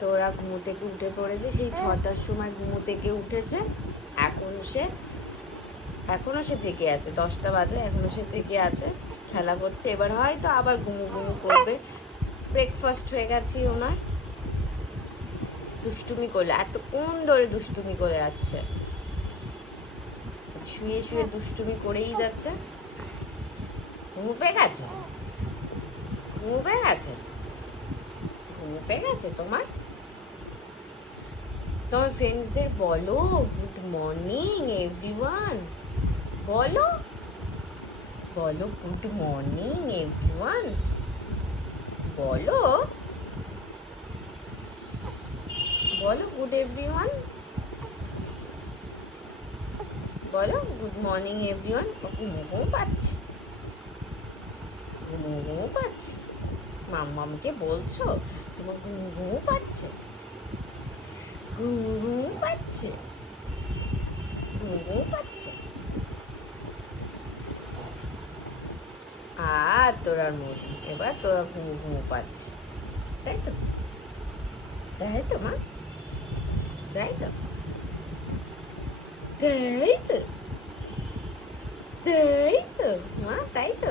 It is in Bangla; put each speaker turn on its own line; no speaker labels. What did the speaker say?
তো ওরা ঘুমো থেকে উঠে পড়েছে। সেই ছটার সময় ঘুমো থেকে উঠেছে। এখন সে এখনও সে জেগে আছে। দশটা বাজে এখনও সে জেগে আছে। খেলা করছে। এবার হয়তো আবার ঘুমু ঘুমু করবে। ব্রেকফাস্ট হয়ে গেছে ওনার। দুষ্টুমি করলে এতক্ষণ ধরে দুষ্টুমি করে যাচ্ছে? শুয়ে শুয়ে দুষ্টুমি করেই যাচ্ছে। ঘুমু গেছে? ঘুমু গেছে? ঘুমু গেছে তোমার? তোমার ফ্রেন্ডসদের বলো গুড মর্নিং এভরিওয়ান বলো। বলো গুড মর্নিং এভরিওয়ান বলো। বলো গুড এভরিওয়ান বলো গুড মর্নিং এভরিওয়ান ঘুমো ঘুমো পাচ্ছে ঘুমো ঘুমো পাচ্ছে মাম্মামকে বলছো তোমার ঘুমো ঘুমো পাচ্ছে ঘুমো পাচ্ছে ঘুমো পাচ্ছে আর তোরার মতন এবার তোরা ঘুমো ঘুমো পাচ্ছে তাই তো? তাই তো, মা? তাই তো? তাই তো? তাই তো, মা? তাই তো?